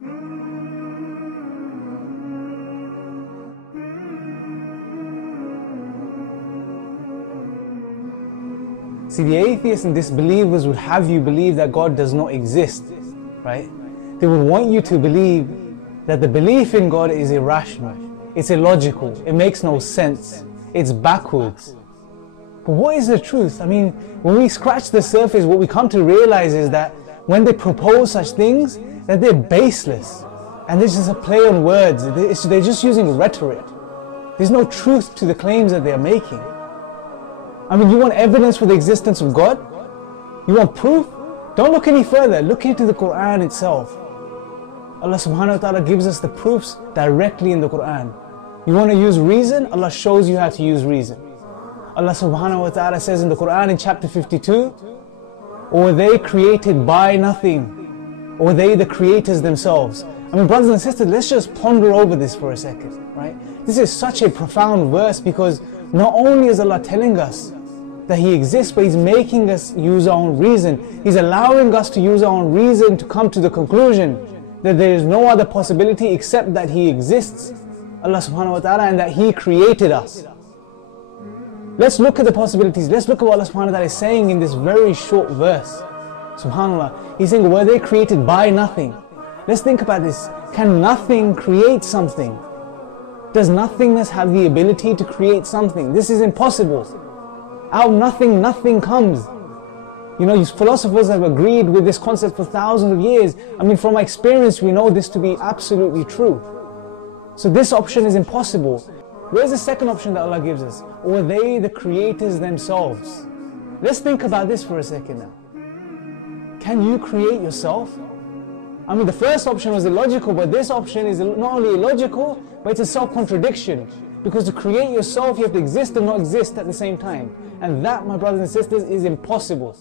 See, the atheists and disbelievers would have you believe that God does not exist, right? They would want you to believe that the belief in God is irrational, it's illogical, it makes no sense, it's backwards. But what is the truth? I mean, when we scratch the surface, what we come to realize is that when they propose such things, that they're baseless. And this is a play on words. They're just using rhetoric. There's no truth to the claims that they're making. I mean, you want evidence for the existence of God? You want proof? Don't look any further. Look into the Quran itself. Allah subhanahu wa ta'ala gives us the proofs directly in the Quran. You want to use reason? Allah shows you how to use reason. Allah subhanahu wa ta'ala says in the Quran in chapter 52, or they created by nothing, or they the creators themselves. I mean, brothers and sisters, let's just ponder over this for a second, right? This is such a profound verse, because not only is Allah telling us that He exists, but He's making us use our own reason. He's allowing us to use our own reason to come to the conclusion that there is no other possibility except that He exists, Allah subhanahu wa ta'ala, and that He created us. Let's look at the possibilities. Let's look at what Allah subhanahu wa ta'ala is saying in this very short verse. SubhanAllah. He's saying, were they created by nothing? Let's think about this. Can nothing create something? Does nothingness have the ability to create something? This is impossible. Out of nothing, nothing comes. You know, philosophers have agreed with this concept for thousands of years. I mean, from my experience, we know this to be absolutely true. So this option is impossible. Where's the second option that Allah gives us? Or they the creators themselves? Let's think about this for a second now. Can you create yourself? I mean, the first option was illogical, but this option is not only illogical, but it's a self-contradiction. Because to create yourself, you have to exist and not exist at the same time. And that, my brothers and sisters, is impossible.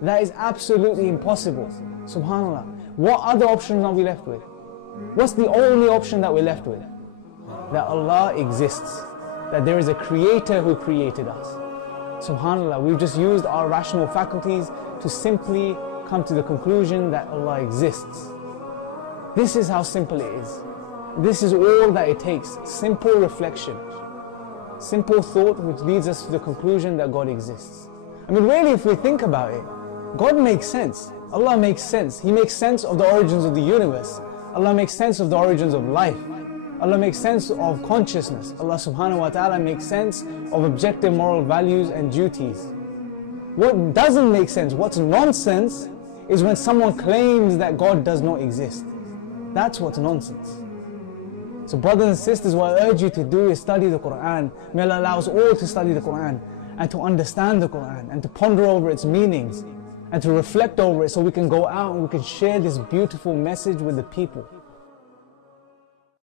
That is absolutely impossible. SubhanAllah. What other options are we left with? What's the only option that we're left with? That Allah exists. That there is a creator who created us. SubhanAllah, we've just used our rational faculties to simply come to the conclusion that Allah exists. This is how simple it is. This is all that it takes. Simple reflection. Simple thought which leads us to the conclusion that God exists. I mean, really, if we think about it, God makes sense. Allah makes sense. He makes sense of the origins of the universe. Allah makes sense of the origins of life. Allah makes sense of consciousness. Allah subhanahu wa ta'ala makes sense of objective moral values and duties. What doesn't make sense, what's nonsense, is when someone claims that God does not exist. That's what's nonsense. So brothers and sisters, what I urge you to do is study the Quran. May Allah allow us all to study the Quran and to understand the Quran and to ponder over its meanings and to reflect over it, so we can go out and we can share this beautiful message with the people.